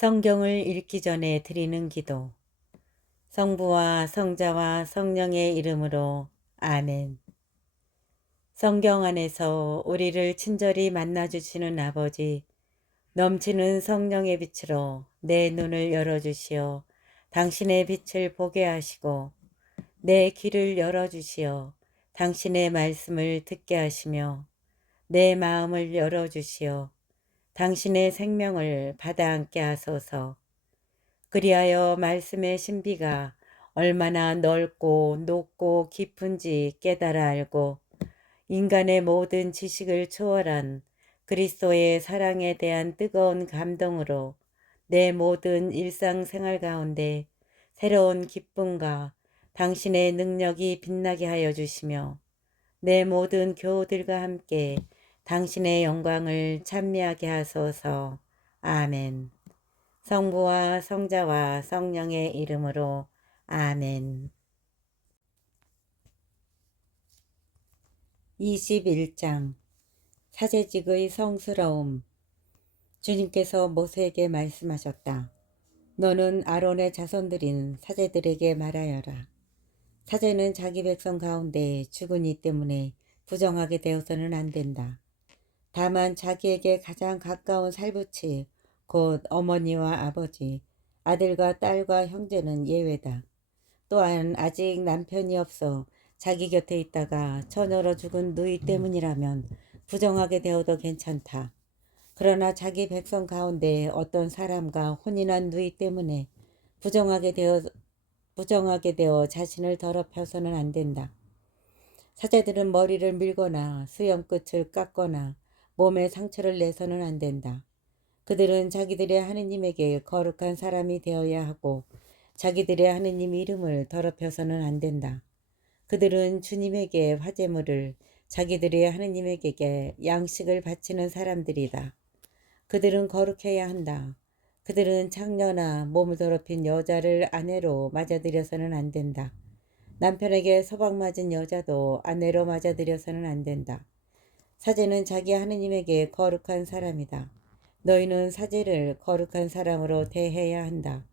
성경을 읽기 전에 드리는 기도. 성부와 성자와 성령의 이름으로 아멘. 성경 안에서 우리를 친절히 만나주시는 아버지, 넘치는 성령의 빛으로 내 눈을 열어주시어 당신의 빛을 보게 하시고 내 귀를 열어주시어 당신의 말씀을 듣게 하시며 내 마음을 열어주시어 당신의 생명을 받아 안게 하소서. 그리하여 말씀의 신비가 얼마나 넓고 높고 깊은지 깨달아 알고 인간의 모든 지식을 초월한 그리스도의 사랑에 대한 뜨거운 감동으로 내 모든 일상생활 가운데 새로운 기쁨과 당신의 능력이 빛나게 하여 주시며 내 모든 교우들과 함께 당신의 영광을 찬미하게 하소서. 아멘. 성부와 성자와 성령의 이름으로 아멘. 21장 사제직의 성스러움. 주님께서 모세에게 말씀하셨다. 너는 아론의 자손들인 사제들에게 말하여라. 사제는 자기 백성 가운데 죽은 이 때문에 부정하게 되어서는 안 된다. 다만 자기에게 가장 가까운 살부치, 곧 어머니와 아버지, 아들과 딸과 형제는 예외다. 또한 아직 남편이 없어 자기 곁에 있다가 처녀로 죽은 누이 때문이라면 부정하게 되어도 괜찮다. 그러나 자기 백성 가운데 어떤 사람과 혼인한 누이 때문에 부정하게 되어 자신을 더럽혀서는 안 된다. 사제들은 머리를 밀거나 수염 끝을 깎거나 몸에 상처를 내서는 안 된다. 그들은 자기들의 하느님에게 거룩한 사람이 되어야 하고 자기들의 하느님 이름을 더럽혀서는 안 된다. 그들은 주님에게 화제물을, 자기들의 하느님에게 양식을 바치는 사람들이다. 그들은 거룩해야 한다. 그들은 창녀나 몸을 더럽힌 여자를 아내로 맞아들여서는 안 된다. 남편에게 서방 맞은 여자도 아내로 맞아들여서는 안 된다. 사제는 자기 하느님에게 거룩한 사람이다. 너희는 사제를 거룩한 사람으로 대해야 한다.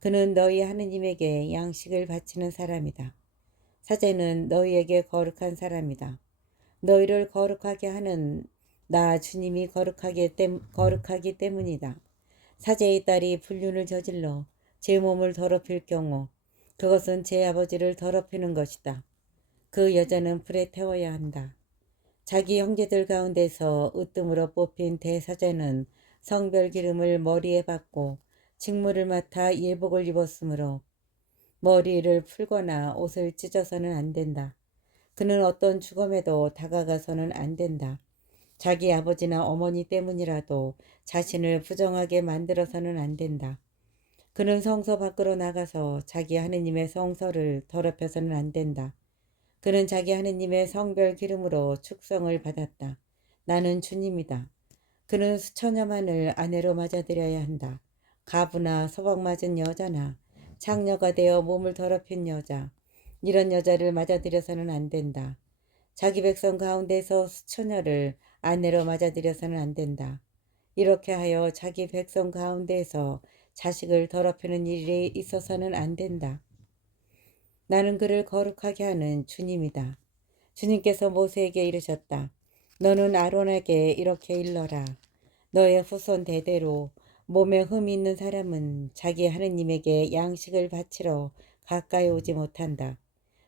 그는 너희 하느님에게 양식을 바치는 사람이다. 사제는 너희에게 거룩한 사람이다. 너희를 거룩하게 하는 나 주님이 거룩하기 때문이다. 사제의 딸이 불륜을 저질러 제 몸을 더럽힐 경우 그것은 제 아버지를 더럽히는 것이다. 그 여자는 불에 태워야 한다. 자기 형제들 가운데서 으뜸으로 뽑힌 대사제는 성별 기름을 머리에 받고 직무를 맡아 예복을 입었으므로 머리를 풀거나 옷을 찢어서는 안 된다. 그는 어떤 죽음에도 다가가서는 안 된다. 자기 아버지나 어머니 때문이라도 자신을 부정하게 만들어서는 안 된다. 그는 성서 밖으로 나가서 자기 하느님의 성서를 더럽혀서는 안 된다. 그는 자기 하느님의 성별 기름으로 축성을 받았다. 나는 주님이다. 그는 수처녀만을 아내로 맞아들여야 한다. 가부나 서방 맞은 여자나 창녀가 되어 몸을 더럽힌 여자, 이런 여자를 맞아들여서는 안 된다. 자기 백성 가운데서 수처녀를 아내로 맞아들여서는 안 된다. 이렇게 하여 자기 백성 가운데에서 자식을 더럽히는 일이 있어서는 안 된다. 나는 그를 거룩하게 하는 주님이다. 주님께서 모세에게 이르셨다. 너는 아론에게 이렇게 일러라. 너의 후손 대대로 몸에 흠이 있는 사람은 자기 하느님에게 양식을 바치러 가까이 오지 못한다.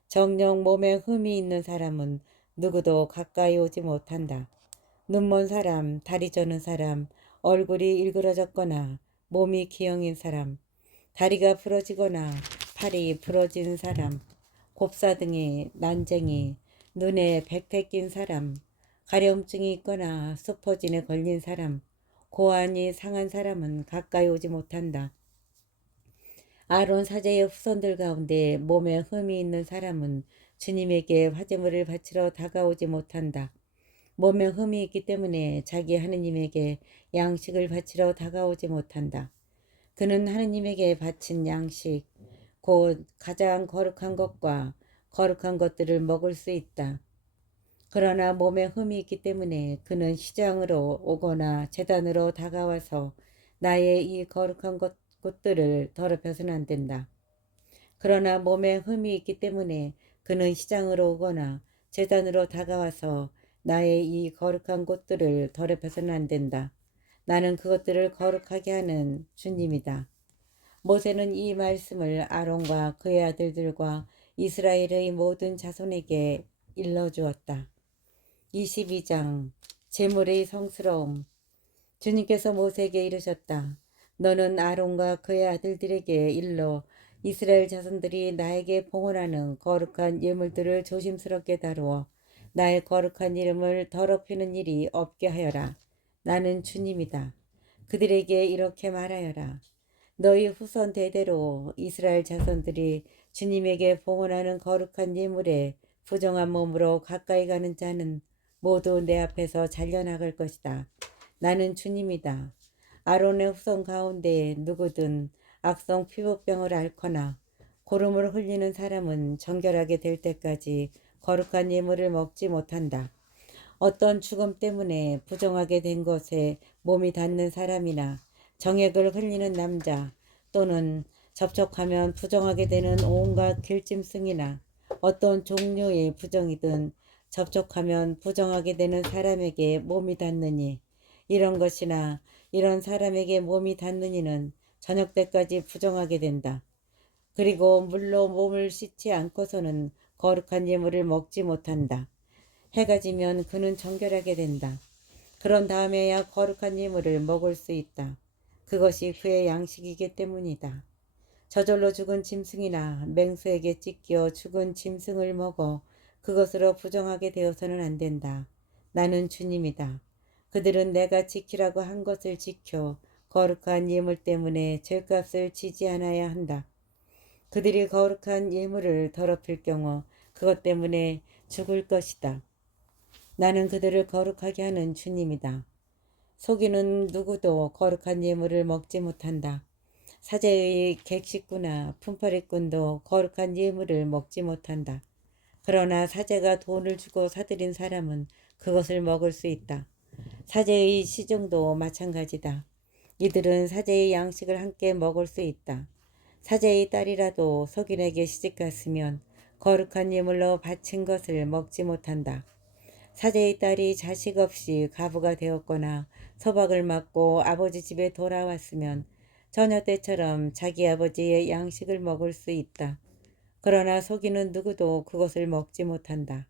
정녕 몸에 흠이 있는 사람은 누구도 가까이 오지 못한다. 눈먼 사람, 다리 저는 사람, 얼굴이 일그러졌거나 몸이 기형인 사람, 다리가 부러지거나 팔이 부러진 사람, 곱사등이, 난쟁이, 눈에 백태 낀 사람, 가려움증이 있거나 수포진에 걸린 사람, 고환이 상한 사람은 가까이 오지 못한다. 아론 사제의 후손들 가운데 몸에 흠이 있는 사람은 주님에게 화제물을 바치러 다가오지 못한다. 몸에 흠이 있기 때문에 자기 하느님에게 양식을 바치러 다가오지 못한다. 그는 하느님에게 바친 양식, 곧 가장 거룩한 것과 거룩한 것들을 먹을 수 있다. 그러나 몸에 흠이 있기 때문에 그는 시장으로 오거나 제단으로 다가와서 나의 이 거룩한 곳들을 더럽혀서는 안 된다. 그러나 몸에 흠이 있기 때문에 그는 시장으로 오거나 제단으로 다가와서 나의 이 거룩한 곳들을 더럽혀서는 안 된다. 나는 그것들을 거룩하게 하는 주님이다. 모세는 이 말씀을 아론과 그의 아들들과 이스라엘의 모든 자손에게 일러주었다. 22장 제물의 성스러움. 주님께서 모세에게 이르셨다. 너는 아론과 그의 아들들에게 일러 이스라엘 자손들이 나에게 봉헌하는 거룩한 예물들을 조심스럽게 다루어 나의 거룩한 이름을 더럽히는 일이 없게 하여라. 나는 주님이다. 그들에게 이렇게 말하여라. 너희 후손 대대로 이스라엘 자손들이 주님에게 봉헌하는 거룩한 예물에 부정한 몸으로 가까이 가는 자는 모두 내 앞에서 잘려나갈 것이다. 나는 주님이다. 아론의 후손 가운데 누구든 악성 피부병을 앓거나 고름을 흘리는 사람은 정결하게 될 때까지 거룩한 예물을 먹지 못한다. 어떤 죽음 때문에 부정하게 된 것에 몸이 닿는 사람이나 정액을 흘리는 남자 또는 접촉하면 부정하게 되는 온갖 길짐승이나 어떤 종류의 부정이든 접촉하면 부정하게 되는 사람에게 몸이 닿느니 이런 것이나 이런 사람에게 몸이 닿느니는 저녁 때까지 부정하게 된다. 그리고 물로 몸을 씻지 않고서는 거룩한 예물을 먹지 못한다. 해가 지면 그는 정결하게 된다. 그런 다음에야 거룩한 예물을 먹을 수 있다. 그것이 그의 양식이기 때문이다. 저절로 죽은 짐승이나 맹수에게 찢겨 죽은 짐승을 먹어 그것으로 부정하게 되어서는 안 된다. 나는 주님이다. 그들은 내가 지키라고 한 것을 지켜 거룩한 예물 때문에 죄값을 지지 않아야 한다. 그들이 거룩한 예물을 더럽힐 경우 그것 때문에 죽을 것이다. 나는 그들을 거룩하게 하는 주님이다. 속이는 누구도 거룩한 예물을 먹지 못한다. 사제의 객식구나 품팔이꾼도 거룩한 예물을 먹지 못한다. 그러나 사제가 돈을 주고 사들인 사람은 그것을 먹을 수 있다. 사제의 시중도 마찬가지다. 이들은 사제의 양식을 함께 먹을 수 있다. 사제의 딸이라도 속인에게 시집갔으면 거룩한 예물로 바친 것을 먹지 못한다. 사제의 딸이 자식 없이 가부가 되었거나 소박을 맞고 아버지 집에 돌아왔으면 처녀 때처럼 자기 아버지의 양식을 먹을 수 있다. 그러나 속이는 누구도 그것을 먹지 못한다.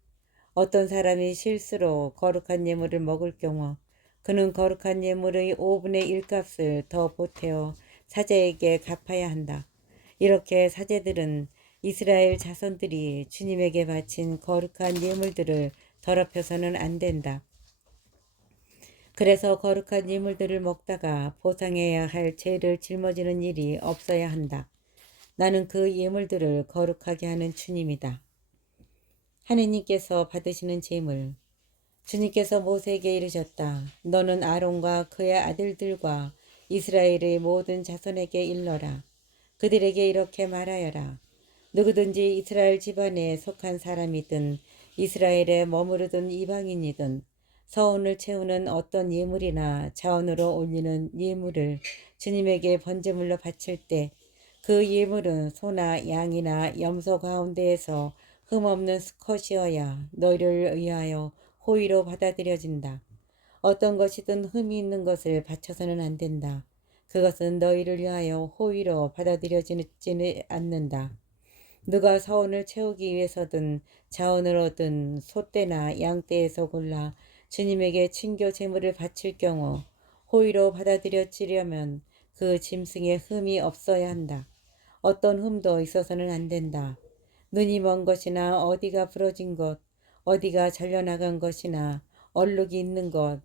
어떤 사람이 실수로 거룩한 예물을 먹을 경우 그는 거룩한 예물의 5분의 1 값을 더 보태어 사제에게 갚아야 한다. 이렇게 사제들은 이스라엘 자손들이 주님에게 바친 거룩한 예물들을 더럽혀서는 안 된다. 그래서 거룩한 예물들을 먹다가 보상해야 할 죄를 짊어지는 일이 없어야 한다. 나는 그 예물들을 거룩하게 하는 주님이다. 하느님께서 받으시는 제물. 주님께서 모세에게 이르셨다. 너는 아론과 그의 아들들과 이스라엘의 모든 자손에게 일러라. 그들에게 이렇게 말하여라. 누구든지 이스라엘 집안에 속한 사람이든 이스라엘에 머무르던 이방인이든 서원을 채우는 어떤 예물이나 자원으로 올리는 예물을 주님에게 번제물로 바칠 때 그 예물은 소나 양이나 염소 가운데에서 흠없는 수컷이어야 너희를 위하여 호의로 받아들여진다. 어떤 것이든 흠이 있는 것을 바쳐서는 안 된다. 그것은 너희를 위하여 호의로 받아들여지는 않는다. 누가 서원을 채우기 위해서든 자원으로든 소떼나 양떼에서 골라 주님에게 친교 제물을 바칠 경우 호의로 받아들여지려면 그 짐승에 흠이 없어야 한다. 어떤 흠도 있어서는 안 된다. 눈이 먼 것이나 어디가 부러진 것, 어디가 잘려나간 것이나 얼룩이 있는 것,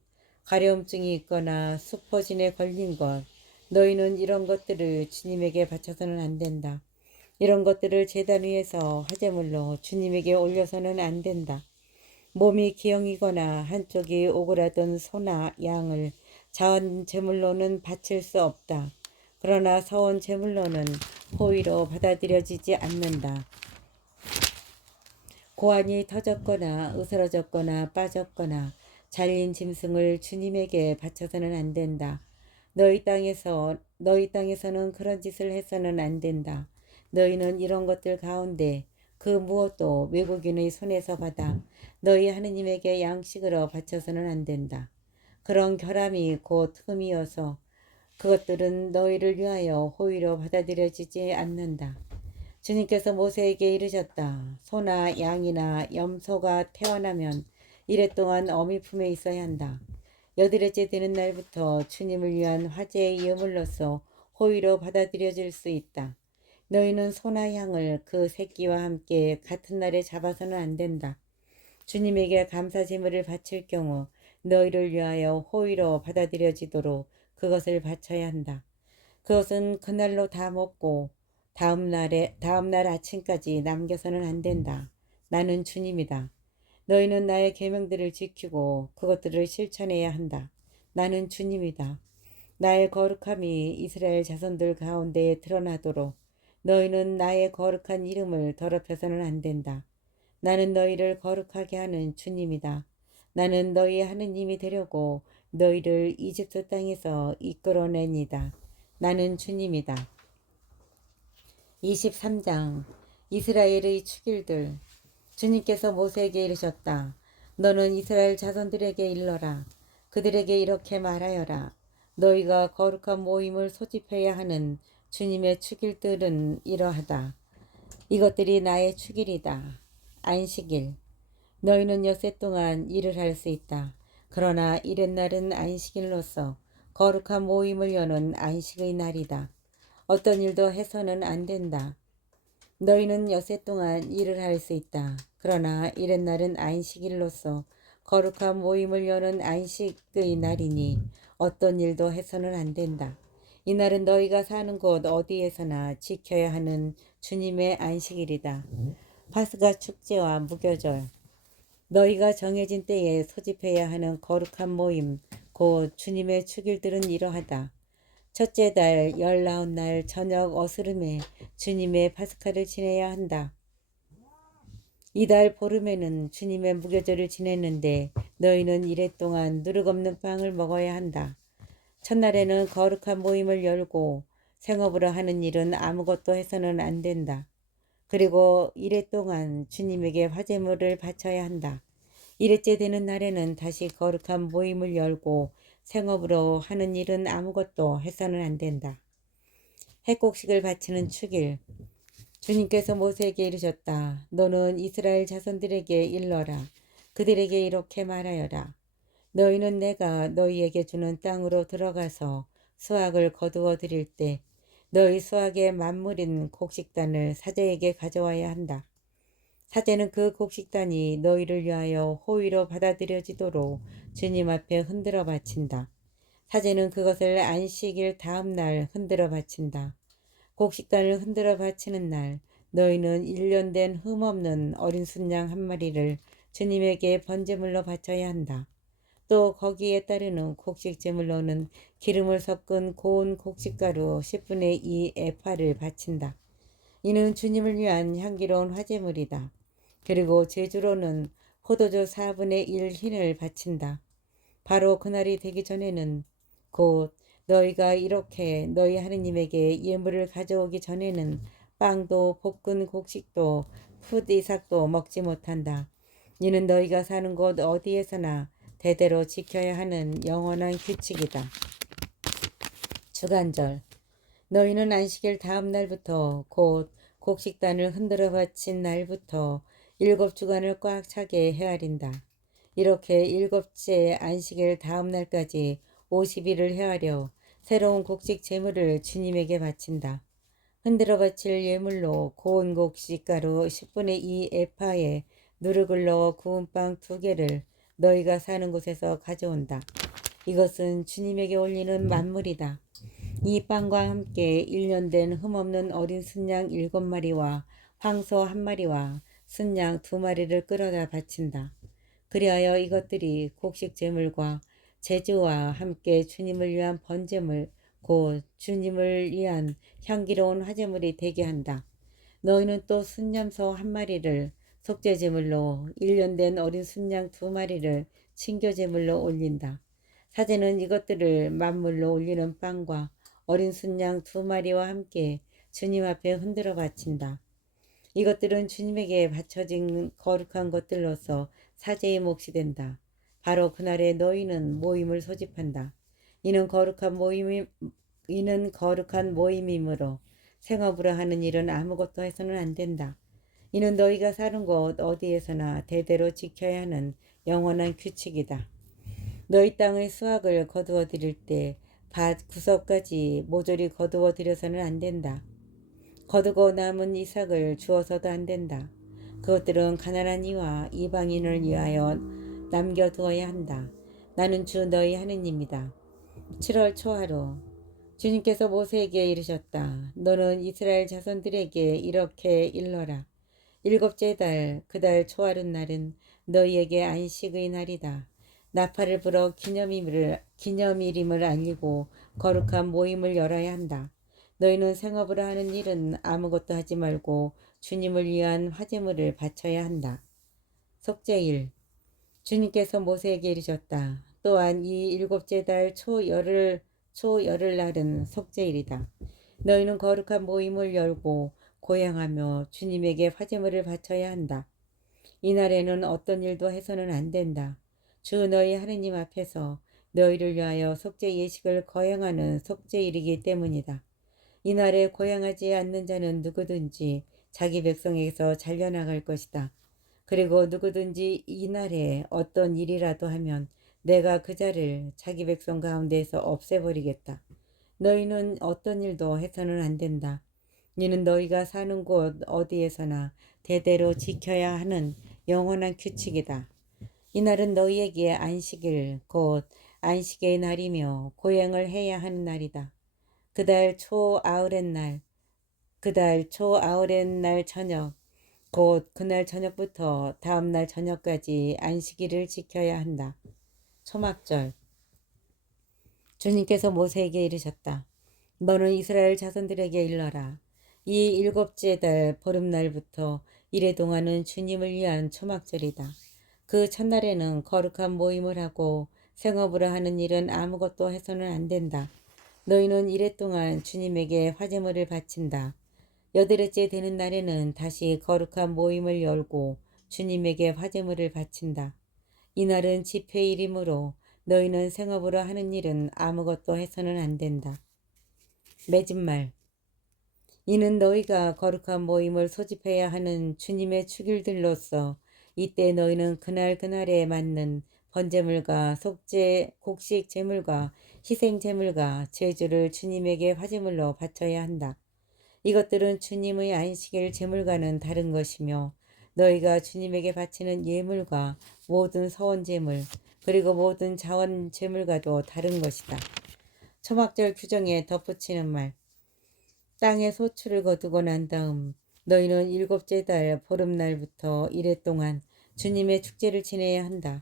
가려움증이 있거나 수포진에 걸린 것, 너희는 이런 것들을 주님에게 바쳐서는 안 된다. 이런 것들을 제단 위에서 화제물로 주님에게 올려서는 안 된다. 몸이 기형이거나 한쪽이 오그라든 소나 양을 자원 제물로는 바칠 수 없다. 그러나 서원 제물로는 호의로 받아들여지지 않는다. 고환이 터졌거나 으스러졌거나 빠졌거나 잘린 짐승을 주님에게 바쳐서는 안 된다. 너희 땅에서는 그런 짓을 해서는 안 된다. 너희는 이런 것들 가운데 그 무엇도 외국인의 손에서 받아 너희 하느님에게 양식으로 바쳐서는 안 된다. 그런 결함이 곧 흠이어서 그것들은 너희를 위하여 호의로 받아들여지지 않는다. 주님께서 모세에게 이르셨다. 소나 양이나 염소가 태어나면 이래 동안 어미 품에 있어야 한다. 여드레째 되는 날부터 주님을 위한 화제의 예물로서 호의로 받아들여질 수 있다. 너희는 소나 양을 그 새끼와 함께 같은 날에 잡아서는 안 된다. 주님에게 감사 제물을 바칠 경우 너희를 위하여 호의로 받아들여지도록 그것을 바쳐야 한다. 그것은 그날로 다 먹고 다음 날 아침까지 남겨서는 안 된다. 나는 주님이다. 너희는 나의 계명들을 지키고 그것들을 실천해야 한다. 나는 주님이다. 나의 거룩함이 이스라엘 자손들 가운데에 드러나도록 너희는 나의 거룩한 이름을 더럽혀서는 안 된다. 나는 너희를 거룩하게 하는 주님이다. 나는 너희 하느님이 되려고 너희를 이집트 땅에서 이끌어내니다. 나는 주님이다. 23장 이스라엘의 축일들. 주님께서 모세에게 이르셨다. 너는 이스라엘 자손들에게 일러라. 그들에게 이렇게 말하여라. 너희가 거룩한 모임을 소집해야 하는 주님의 축일들은 이러하다. 이것들이 나의 축일이다. 안식일. 너희는 엿새 동안 일을 할 수 있다. 그러나 이렛날은 안식일로서 거룩한 모임을 여는 안식의 날이다. 어떤 일도 해서는 안 된다. 너희는 엿새 동안 일을 할 수 있다. 그러나 이렛날은 안식일로서 거룩한 모임을 여는 안식의 날이니 어떤 일도 해서는 안 된다. 이날은 너희가 사는 곳 어디에서나 지켜야 하는 주님의 안식일이다. 파스가 축제와 무교절. 너희가 정해진 때에 소집해야 하는 거룩한 모임 곧 주님의 축일들은 이러하다. 첫째 달 19날 저녁 어스름에 주님의 파스카를 지내야 한다. 이달 보름에는 주님의 무교절을 지냈는데 너희는 이래 동안 누룩 없는 빵을 먹어야 한다. 첫날에는 거룩한 모임을 열고 생업으로 하는 일은 아무것도 해서는 안 된다. 그리고 이래 동안 주님에게 화제물을 바쳐야 한다. 이래째 되는 날에는 다시 거룩한 모임을 열고 생업으로 하는 일은 아무것도 해서는 안 된다. 해곡식을 바치는 축일. 주님께서 모세에게 이르셨다. 너는 이스라엘 자손들에게 일러라. 그들에게 이렇게 말하여라. 너희는 내가 너희에게 주는 땅으로 들어가서 수확을 거두어 드릴 때 너희 수확의 만물인 곡식단을 사제에게 가져와야 한다. 사제는 그 곡식단이 너희를 위하여 호의로 받아들여지도록 주님 앞에 흔들어 바친다. 사제는 그것을 안식일 다음 날 흔들어 바친다. 곡식단을 흔들어 바치는 날 너희는 1년 된 흠없는 어린 순양 한 마리를 주님에게 번제물로 바쳐야 한다. 또 거기에 따르는 곡식 제물로는 기름을 섞은 고운 곡식가루 10분의 2 에파를 바친다. 이는 주님을 위한 향기로운 화제물이다. 그리고 제주로는 포도주 4분의 1 흰을 바친다. 바로 그날이 되기 전에는 곧 너희가 이렇게 너희 하느님에게 예물을 가져오기 전에는 빵도 볶은 곡식도 풋 이삭도 먹지 못한다. 이는 너희가 사는 곳 어디에서나 대대로 지켜야 하는 영원한 규칙이다. 주간절. 너희는 안식일 다음 날부터 곧 곡식단을 흔들어 바친 날부터 7주간을 꽉 차게 헤아린다. 이렇게 7째 안식일 다음 날까지 50일을 헤아려 새로운 곡식 제물을 주님에게 바친다. 흔들어 바칠 예물로 고운 곡식가루 10분의 2 에파에 누룩을 넣어 구운 빵 2개를 너희가 사는 곳에서 가져온다. 이것은 주님에게 올리는 만물이다. 이 빵과 함께 1년 된 흠없는 어린 순양 7마리와 황소 1마리와 순양 2마리를 끌어다 바친다. 그리하여 이것들이 곡식 제물과 제주와 함께 주님을 위한 번제물 곧 주님을 위한 향기로운 화제물이 되게 한다. 너희는 또 순염소 1마리를 속죄제물로 1년 된 어린 순양 2마리를 친교제물로 올린다. 사제는 이것들을 만물로 올리는 빵과 어린 순양 2마리와 함께 주님 앞에 흔들어 바친다. 이것들은 주님에게 바쳐진 거룩한 것들로서 사제의 몫이 된다. 바로 그날에 너희는 모임을 소집한다. 이는 거룩한 모임이 이는 거룩한 모임이므로 생업으로 하는 일은 아무것도 해서는 안 된다. 이는 너희가 사는 곳 어디에서나 대대로 지켜야 하는 영원한 규칙이다. 너희 땅의 수확을 거두어 드릴 때 밭 구석까지 모조리 거두어 들여서는 안 된다. 거두고 남은 이삭을 주어서도 안 된다. 그것들은 가난한 이와 이방인을 위하여 남겨두어야 한다. 나는 주 너희 하느님이다. 7월 초하루 주님께서 모세에게 이르셨다. 너는 이스라엘 자손들에게 이렇게 일러라. 일곱째 달 그 달 초하룻날은 너희에게 안식의 날이다. 나팔을 불어 기념일임을 알리고 거룩한 모임을 열어야 한다. 너희는 생업으로 하는 일은 아무것도 하지 말고 주님을 위한 화제물을 바쳐야 한다. 속죄일 주님께서 모세에게 이르셨다. 또한 이 일곱째 달 초열흘날은 속죄일이다. 너희는 거룩한 모임을 열고 고향하며 주님에게 화제물을 바쳐야 한다. 이날에는 어떤 일도 해서는 안 된다. 주 너희 하느님 앞에서 너희를 위하여 속죄 예식을 거행하는 속죄일이기 때문이다. 이날에 고향하지 않는 자는 누구든지 자기 백성에게서 잘려나갈 것이다. 그리고 누구든지 이날에 어떤 일이라도 하면 내가 그 자를 자기 백성 가운데에서 없애버리겠다. 너희는 어떤 일도 해서는 안 된다. 이는 너희가 사는 곳 어디에서나 대대로 지켜야 하는 영원한 규칙이다. 이날은 너희에게 안식일 곧 안식의 날이며 고행을 해야 하는 날이다. 그달 초 아우렛 날 저녁 곧 그날 저녁부터 다음 날 저녁까지 안식일을 지켜야 한다. 초막절 주님께서 모세에게 이르셨다. 너는 이스라엘 자손들에게 일러라. 이 일곱째 달 보름날부터 이래 동안은 주님을 위한 초막절이다. 그 첫날에는 거룩한 모임을 하고 생업으로 하는 일은 아무것도 해서는 안 된다. 너희는 이래 동안 주님에게 화제물을 바친다. 여드레째 되는 날에는 다시 거룩한 모임을 열고 주님에게 화제물을 바친다. 이날은 집회일이므로 너희는 생업으로 하는 일은 아무것도 해서는 안 된다. 맺은 말 이는 너희가 거룩한 모임을 소집해야 하는 주님의 축일들로서 이때 너희는 그날에 맞는 번제물과 곡식 제물과 희생 제물과 제주를 주님에게 화제물로 바쳐야 한다. 이것들은 주님의 안식일 제물과는 다른 것이며 너희가 주님에게 바치는 예물과 모든 서원 제물 그리고 모든 자원 제물과도 다른 것이다. 초막절 규정에 덧붙이는 말 땅에 소출을 거두고 난 다음 너희는 일곱째 달 보름날부터 이래 동안 주님의 축제를 지내야 한다.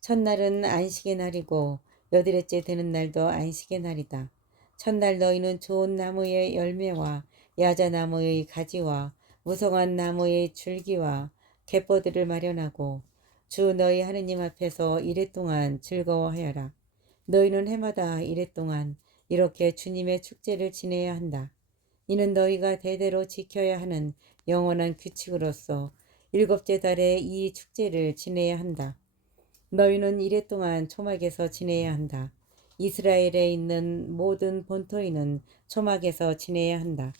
첫날은 안식의 날이고 여드레째 되는 날도 안식의 날이다. 첫날 너희는 좋은 나무의 열매와 야자나무의 가지와 무성한 나무의 줄기와 갯벌들을 마련하고 주 너희 하느님 앞에서 이래 동안 즐거워하여라. 너희는 해마다 이래 동안 이렇게 주님의 축제를 지내야 한다. 이는 너희가 대대로 지켜야 하는 영원한 규칙으로서 일곱째 달에 이 축제를 지내야 한다. 너희는 이래 동안 초막에서 지내야 한다. 이스라엘에 있는 모든 본토인은 초막에서 지내야 한다.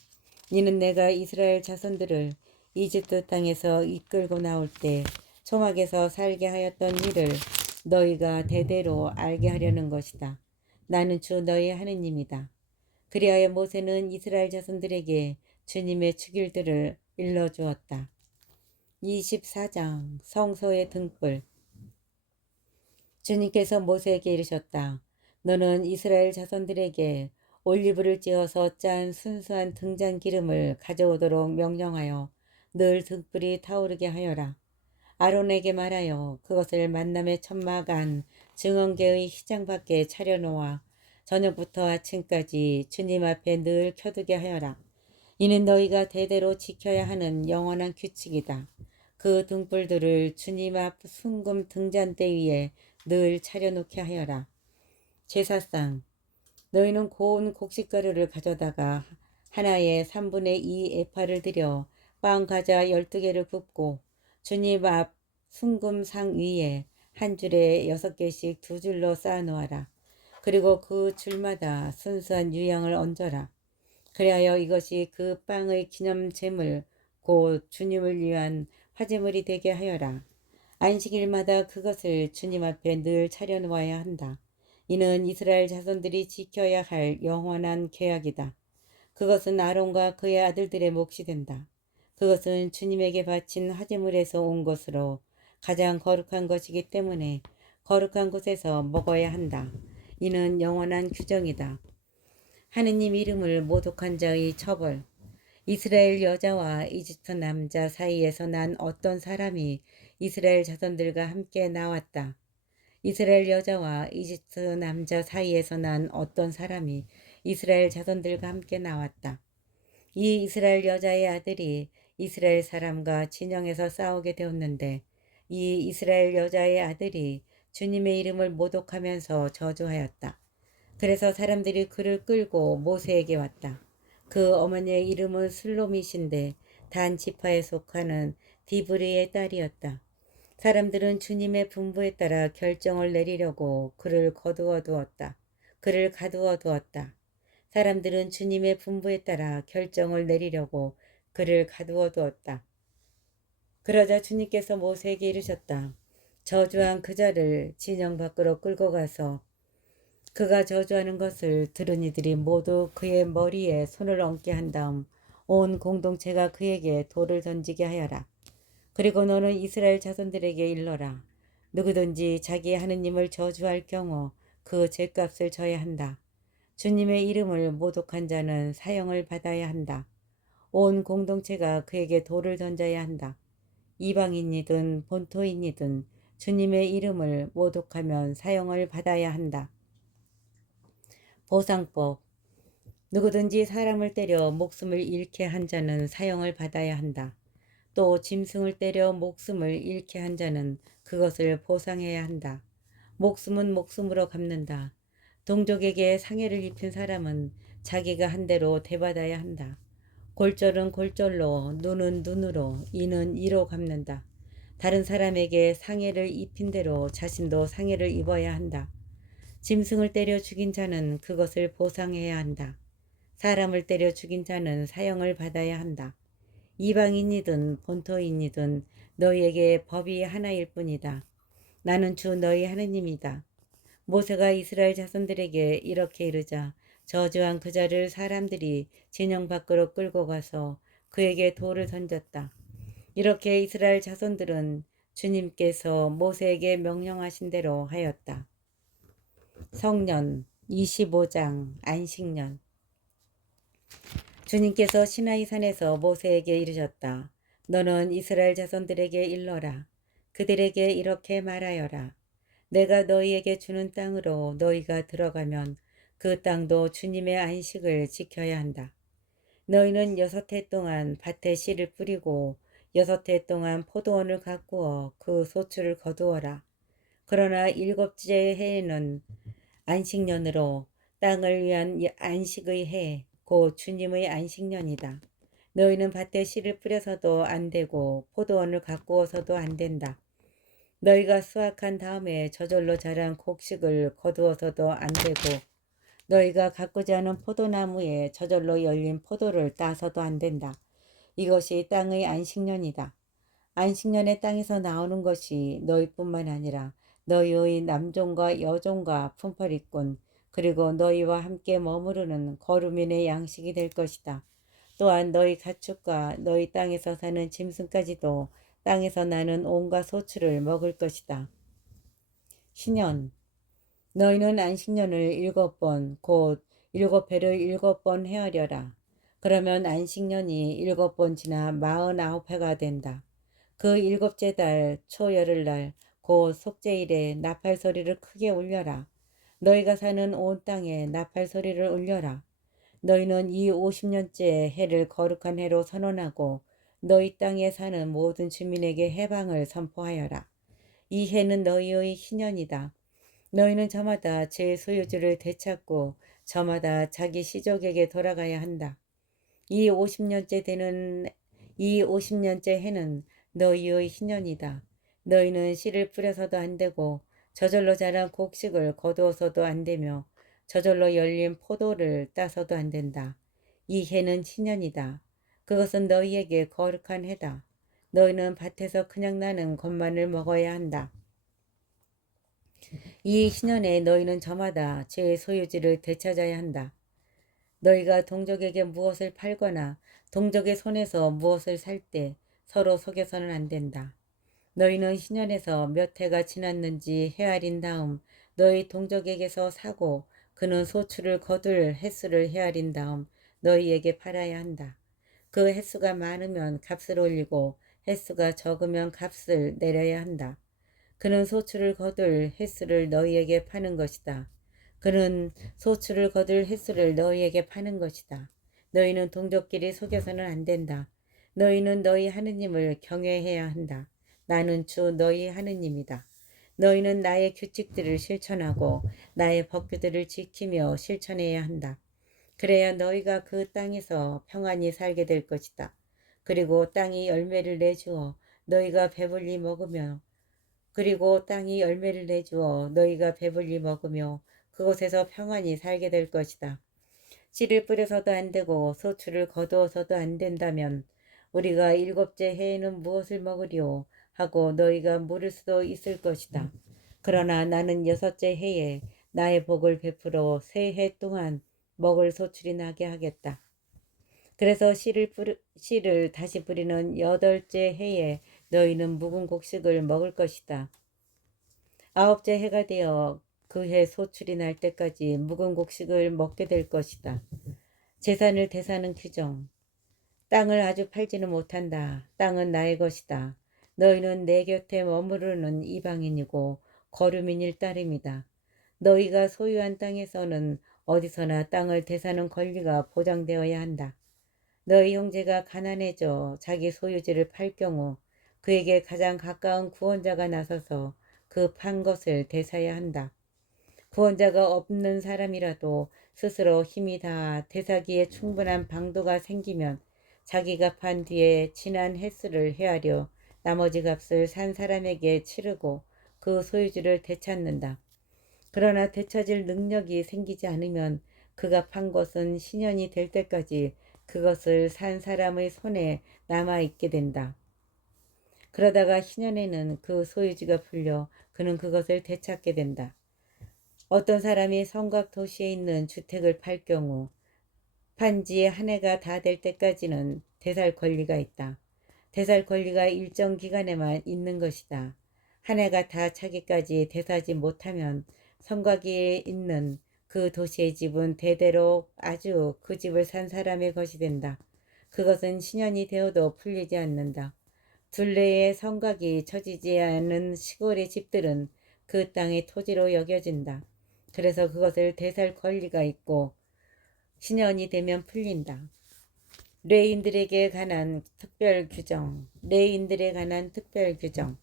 이는 내가 이스라엘 자손들을 이집트 땅에서 이끌고 나올 때 초막에서 살게 하였던 일을 너희가 대대로 알게 하려는 것이다. 나는 주 너희 하느님이다. 그리하여 모세는 이스라엘 자손들에게 주님의 축일들을 일러주었다. 24장 성소의 등불 주님께서 모세에게 이르셨다. 너는 이스라엘 자손들에게 올리브를 찧어서 짠 순수한 등잔 기름을 가져오도록 명령하여 늘 등불이 타오르게 하여라. 아론에게 말하여 그것을 만남의 천막 안 증언계의 휘장 밖에 차려놓아 저녁부터 아침까지 주님 앞에 늘 켜두게 하여라. 이는 너희가 대대로 지켜야 하는 영원한 규칙이다. 그 등불들을 주님 앞 순금 등잔대 위에 늘 차려놓게 하여라. 제사상 너희는 고운 곡식가루를 가져다가 하나에 3분의 2 에파를 들여 빵 과자 12개를 굽고 주님 앞 순금상 위에 한 줄에 6개씩 2줄로 쌓아 놓아라. 그리고 그 줄마다 순수한 유향을 얹어라. 그리하여 이것이 그 빵의 기념제물 곧 주님을 위한 화제물이 되게 하여라. 안식일마다 그것을 주님 앞에 늘 차려놓아야 한다. 이는 이스라엘 자손들이 지켜야 할 영원한 계약이다. 그것은 아론과 그의 아들들의 몫이 된다. 그것은 주님에게 바친 화제물에서 온 것으로 가장 거룩한 것이기 때문에 거룩한 곳에서 먹어야 한다. 이는 영원한 규정이다. 하느님 이름을 모독한 자의 처벌. 이스라엘 여자와 이집트 남자 사이에서 난 어떤 사람이 이스라엘 자손들과 함께 나왔다. 이스라엘 여자와 이집트 남자 사이에서 난 어떤 사람이 이스라엘 자손들과 함께 나왔다. 이 이스라엘 여자의 아들이 이스라엘 사람과 진영에서 싸우게 되었는데 이 이스라엘 여자의 아들이 주님의 이름을 모독하면서 저주하였다. 그래서 사람들이 그를 끌고 모세에게 왔다. 그 어머니의 이름은 슬로밋인데 단 지파에 속하는 디브리의 딸이었다. 사람들은 주님의 분부에 따라 결정을 내리려고 그를 가두어 두었다. 사람들은 주님의 분부에 따라 결정을 내리려고 그를 가두어 두었다. 그러자 주님께서 모세에게 이르셨다. 저주한 그 자를 진영 밖으로 끌고 가서 그가 저주하는 것을 들은 이들이 모두 그의 머리에 손을 얹게 한 다음 온 공동체가 그에게 돌을 던지게 하여라. 그리고 너는 이스라엘 자손들에게 일러라. 누구든지 자기 하느님을 저주할 경우 그 죄값을 져야 한다. 주님의 이름을 모독한 자는 사형을 받아야 한다. 온 공동체가 그에게 돌을 던져야 한다. 이방인이든 본토인이든 주님의 이름을 모독하면 사형을 받아야 한다. 보상법. 누구든지 사람을 때려 목숨을 잃게 한 자는 사형을 받아야 한다. 또 짐승을 때려 목숨을 잃게 한 자는 그것을 보상해야 한다. 목숨은 목숨으로 갚는다. 동족에게 상해를 입힌 사람은 자기가 한 대로 대받아야 한다. 골절은 골절로, 눈은 눈으로, 이는 이로 갚는다. 다른 사람에게 상해를 입힌 대로 자신도 상해를 입어야 한다. 짐승을 때려 죽인 자는 그것을 보상해야 한다. 사람을 때려 죽인 자는 사형을 받아야 한다. 이방인이든 본토인이든 너희에게 법이 하나일 뿐이다. 나는 주 너희 하느님이다. 모세가 이스라엘 자손들에게 이렇게 이르자 저주한 그 자를 사람들이 진영 밖으로 끌고 가서 그에게 돌을 던졌다. 이렇게 이스라엘 자손들은 주님께서 모세에게 명령하신 대로 하였다. 성년 25장 안식년. 주님께서 시나이 산에서 모세에게 이르셨다. 너는 이스라엘 자손들에게 일러라. 그들에게 이렇게 말하여라. 내가 너희에게 주는 땅으로 너희가 들어가면 그 땅도 주님의 안식을 지켜야 한다. 너희는 6해 동안 밭에 씨를 뿌리고 6해 동안 포도원을 가꾸어 그 소출을 거두어라. 그러나 7째 해에는 안식년으로 땅을 위한 안식의 해, 곧 주님의 안식년이다. 너희는 밭에 씨를 뿌려서도 안 되고 포도원을 가꾸어서도 안 된다. 너희가 수확한 다음에 저절로 자란 곡식을 거두어서도 안 되고 너희가 가꾸지 않은 포도나무에 저절로 열린 포도를 따서도 안 된다. 이것이 땅의 안식년이다. 안식년의 땅에서 나오는 것이 너희뿐만 아니라 너희의 남종과 여종과 품팔이꾼 그리고 너희와 함께 머무르는 거류민의 양식이 될 것이다. 또한 너희 가축과 너희 땅에서 사는 짐승까지도 땅에서 나는 온갖 소출을 먹을 것이다. 신년. 너희는 안식년을 7번 곧 7회를 7번 헤아려라. 그러면 안식년이 7번 지나 49회가 된다. 그 7째 달 초열흘날 곧 속죄일에 나팔 소리를 크게 울려라. 너희가 사는 온 땅에 나팔 소리를 울려라. 너희는 이 50년째 해를 거룩한 해로 선언하고 너희 땅에 사는 모든 주민에게 해방을 선포하여라. 이 해는 너희의 희년이다. 너희는 저마다 제 소유주를 되찾고 저마다 자기 시족에게 돌아가야 한다. 이 50년째 되는 이 50년째 해는 너희의 희년이다. 너희는 씨를 뿌려서도 안 되고 저절로 자란 곡식을 거두어서도 안 되며 저절로 열린 포도를 따서도 안 된다. 이 해는 희년이다. 그것은 너희에게 거룩한 해다. 너희는 밭에서 그냥 나는 것만을 먹어야 한다. 이 희년에 너희는 저마다 제 소유지를 되찾아야 한다. 너희가 동족에게 무엇을 팔거나 동족의 손에서 무엇을 살 때 서로 속여서는 안 된다. 너희는 희년에서 몇 해가 지났는지 헤아린 다음 너희 동족에게서 사고 그는 소출을 거둘 횟수를 헤아린 다음 너희에게 팔아야 한다. 그 횟수가 많으면 값을 올리고 횟수가 적으면 값을 내려야 한다. 그는 소출을 거둘 횟수를 너희에게 파는 것이다. 그는 소출을 거둘 횟수를 너희에게 파는 것이다. 너희는 동족끼리 속여서는 안 된다. 너희는 너희 하느님을 경외해야 한다. 나는 주 너희 하느님이다. 너희는 나의 규칙들을 실천하고 나의 법규들을 지키며 실천해야 한다. 그래야 너희가 그 땅에서 평안히 살게 될 것이다. 그리고 땅이 열매를 내주어 너희가 배불리 먹으며 그리고 땅이 열매를 내주어 너희가 배불리 먹으며 그곳에서 평안히 살게 될 것이다. 씨를 뿌려서도 안 되고 소출을 거두어서도 안 된다면 우리가 일곱째 해에는 무엇을 먹으리오 하고 너희가 물을 수도 있을 것이다. 그러나 나는 여섯째 해에 나의 복을 베풀어 세 해 동안 먹을 소출이 나게 하겠다. 그래서 씨를 다시 뿌리는 여덟째 해에 너희는 묵은 곡식을 먹을 것이다. 아홉째 해가 되어 그 해 소출이 날 때까지 묵은 곡식을 먹게 될 것이다. 재산을 대사는 규정. 땅을 아주 팔지는 못한다. 땅은 나의 것이다. 너희는 내 곁에 머무르는 이방인이고 거류민일 따름이다. 너희가 소유한 땅에서는 어디서나 땅을 대사는 권리가 보장되어야 한다. 너희 형제가 가난해져 자기 소유지를 팔 경우 그에게 가장 가까운 구원자가 나서서 그 판 것을 대사야 한다. 구원자가 없는 사람이라도 스스로 힘이 다 대사기에 충분한 방도가 생기면 자기가 판 뒤에 지난 횟수를 헤아려 나머지 값을 산 사람에게 치르고 그 소유주를 되찾는다. 그러나 되찾을 능력이 생기지 않으면 그가 판 것은 신연이 될 때까지 그것을 산 사람의 손에 남아있게 된다. 그러다가 신연에는 그 소유주가 풀려 그는 그것을 되찾게 된다. 어떤 사람이 성곽 도시에 있는 주택을 팔 경우 판지 한 해가 다 될 때까지는 되살 권리가 있다. 되살 권리가 일정 기간에만 있는 것이다. 한 해가 다 차기까지 되사지 못하면 성곽에 있는 그 도시의 집은 대대로 아주 그 집을 산 사람의 것이 된다. 그것은 신연이 되어도 풀리지 않는다. 둘레의 성곽이 처지지 않은 시골의 집들은 그 땅의 토지로 여겨진다. 그래서 그것을 되살 권리가 있고 신연이 되면 풀린다. 레인들에게 관한 특별 규정. 레인들에 관한 특별 규정.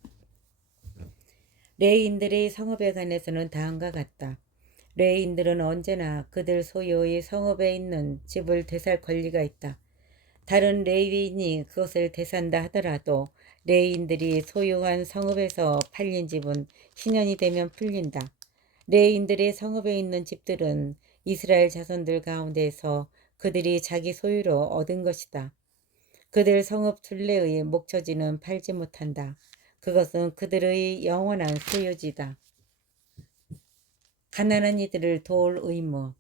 레인들의 성읍에 관해서는 다음과 같다. 레인들은 언제나 그들 소유의 성읍에 있는 집을 되살 권리가 있다. 다른 레위인이 그것을 되산다 하더라도 레인들이 소유한 성읍에서 팔린 집은 신연이 되면 풀린다. 레인들의 성읍에 있는 집들은 이스라엘 자손들 가운데에서 그들이 자기 소유로 얻은 것이다. 그들 성읍 둘레의 목처지는 팔지 못한다. 그것은 그들의 영원한 소유지다. 가난한 이들을 도울 의무.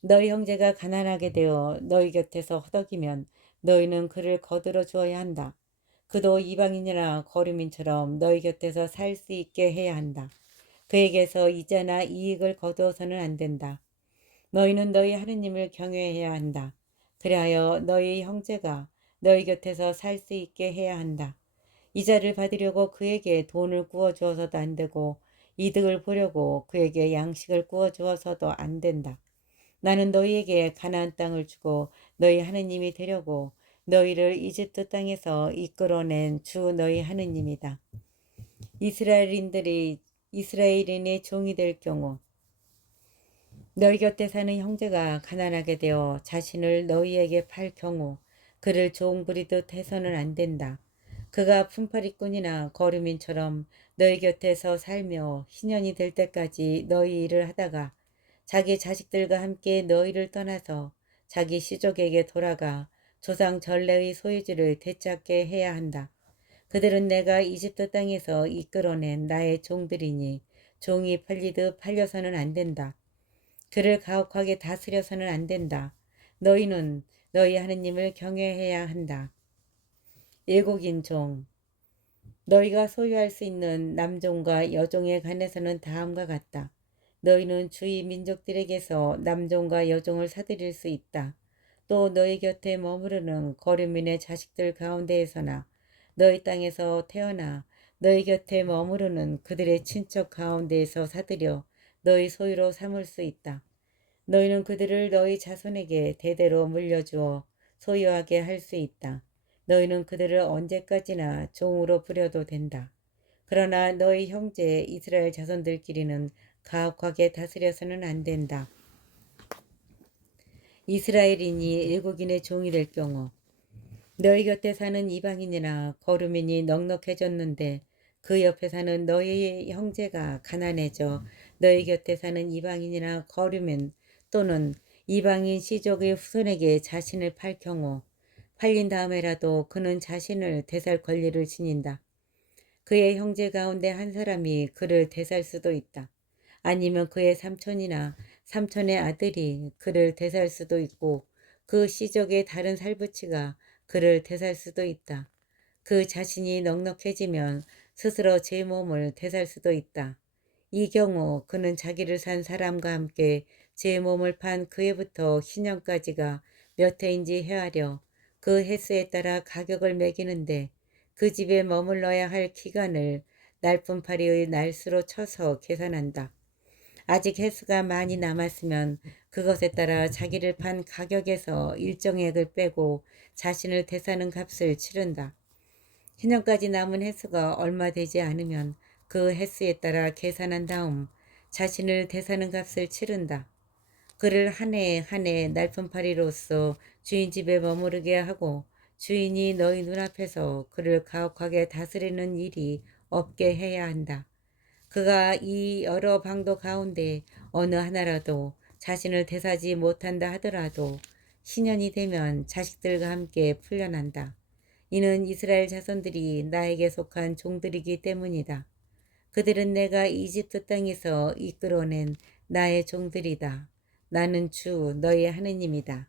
너희 형제가 가난하게 되어 너희 곁에서 허덕이면 너희는 그를 거들어 주어야 한다. 그도 이방인이나 거류민처럼 너희 곁에서 살 수 있게 해야 한다. 그에게서 이자나 이익을 거두어서는 안 된다. 너희는 너희 하느님을 경외해야 한다. 그리하여 너희 형제가 너희 곁에서 살 수 있게 해야 한다. 이자를 받으려고 그에게 돈을 구워 주어서도 안 되고 이득을 보려고 그에게 양식을 구워 주어서도 안 된다. 나는 너희에게 가나안 땅을 주고 너희 하느님이 되려고 너희를 이집트 땅에서 이끌어낸 주 너희 하느님이다. 이스라엘인의 종이 될 경우 너희 곁에 사는 형제가 가난하게 되어 자신을 너희에게 팔 경우 그를 종 부리듯 해서는 안 된다. 그가 품팔이꾼이나 거류민처럼 너희 곁에서 살며 희년이 될 때까지 너희 일을 하다가 자기 자식들과 함께 너희를 떠나서 자기 시족에게 돌아가 조상 전래의 소유지를 되찾게 해야 한다. 그들은 내가 이집트 땅에서 이끌어낸 나의 종들이니 종이 팔리듯 팔려서는 안 된다. 그를 가혹하게 다스려서는 안 된다. 너희는 너희 하느님을 경외해야 한다. 일곡인 종 너희가 소유할 수 있는 남종과 여종에 관해서는 다음과 같다. 너희는 주위 민족들에게서 남종과 여종을 사들일 수 있다. 또 너희 곁에 머무르는 거류민의 자식들 가운데에서나 너희 땅에서 태어나 너희 곁에 머무르는 그들의 친척 가운데에서 사들여 너희 소유로 삼을 수 있다. 너희는 그들을 너희 자손에게 대대로 물려주어 소유하게 할 수 있다. 너희는 그들을 언제까지나 종으로 부려도 된다. 그러나 너희 형제 이스라엘 자손들끼리는 가혹하게 다스려서는 안 된다. 이스라엘인이 일국인의 종이 될 경우 너희 곁에 사는 이방인이나 거류민이 넉넉해졌는데 그 옆에 사는 너희 형제가 가난해져 너희 곁에 사는 이방인이나 거류민 또는 이방인 시족의 후손에게 자신을 팔 경우 팔린 다음에라도 그는 자신을 대살 권리를 지닌다. 그의 형제 가운데 한 사람이 그를 대살 수도 있다. 아니면 그의 삼촌이나 삼촌의 아들이 그를 대살 수도 있고 그 시족의 다른 살부치가 그를 대살 수도 있다. 그 자신이 넉넉해지면 스스로 제 몸을 대살 수도 있다. 이 경우 그는 자기를 산 사람과 함께 제 몸을 판 그 해부터 희년까지가 몇 해인지 헤아려 그 횟수에 따라 가격을 매기는데 그 집에 머물러야 할 기간을 날품팔이의 날수로 쳐서 계산한다. 아직 횟수가 많이 남았으면 그것에 따라 자기를 판 가격에서 일정액을 빼고 자신을 대사는 값을 치른다. 희년까지 남은 횟수가 얼마 되지 않으면 그 횟수에 따라 계산한 다음 자신을 대사는 값을 치른다. 그를 한 해 한 해 날품팔이로써 주인 집에 머무르게 하고 주인이 너희 눈앞에서 그를 가혹하게 다스리는 일이 없게 해야 한다. 그가 이 여러 방도 가운데 어느 하나라도 자신을 대사지 못한다 하더라도 희년이 되면 자식들과 함께 풀려난다. 이는 이스라엘 자손들이 나에게 속한 종들이기 때문이다. 그들은 내가 이집트 땅에서 이끌어낸 나의 종들이다. 나는 주 너희 하느님이다.